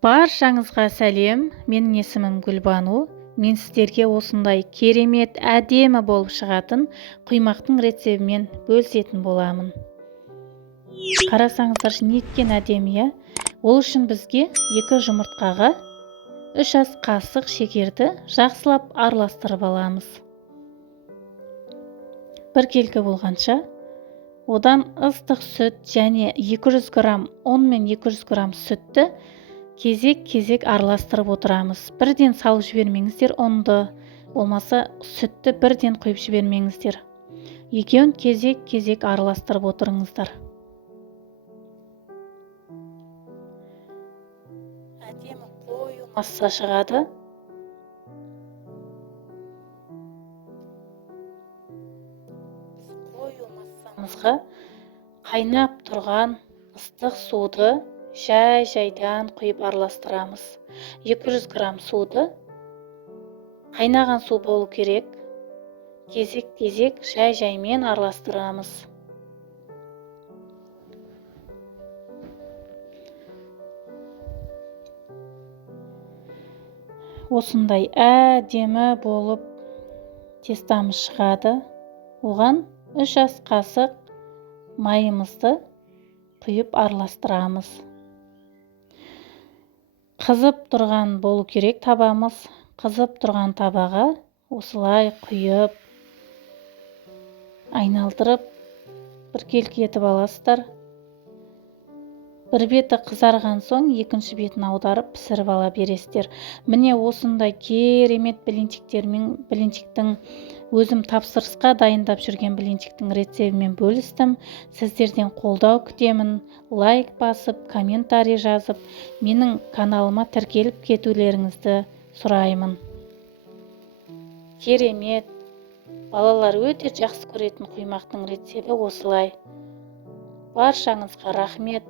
Баршаңызға сәлем, менің есімім Гүлбану. Мен сіздерге осындай керемет, әдемі болып шығатын құймақтың рецебімен бөлісетін боламын. Қарасаңыздар, неткен әдемі. Ол үшін бізге 2 жұмыртқаға 3 ас қасық шекерді жақсылап араластырып аламыз. 1 келкі болғанша, одан ыстық сүт және 200 грамм ұн мен 200 грамм сүтті кезек-кезек араластырып отырамыз. Бірден салып жібермеңіздер ұнды, болмаса сүтті бірден құйып жібермеңіздер. Екеуін кезек-кезек араластырып отырыңыздар. Әдемі қою масса шығады. Қою массамызға қайнап тұрған ыстық суды жай-жайдан құйып араластырамыз. 200 грамм суды, қайнаған су болу керек, кезек-кезек жай-жаймен араластырамыз. Осындай әдемі болып тестамыз шығады. Оған 3 ас қасық майымызды құйып араластырамыз. Қызып тұрған болу керек табамыз. Қызып тұрған табаға осылай құйып, айналдырып, 1 келкі етіп аласыздар. Бір беті қызарған соң, екінші бетін аударып пісіріп ала бересіздер. Міне осындай керемет блинчиктің өзім тапсырысқа дайындап жүрген блинчиктің рецебімен бөлістім. Сіздерден қолдау күтемін. Лайк басып, комментарий жазып, менің каналыма тіркеліп кетулеріңізді сұраймын. Керемет. Балалар өте жақсы көретін құймақтың рецебі осылай. Баршаңызға рахмет.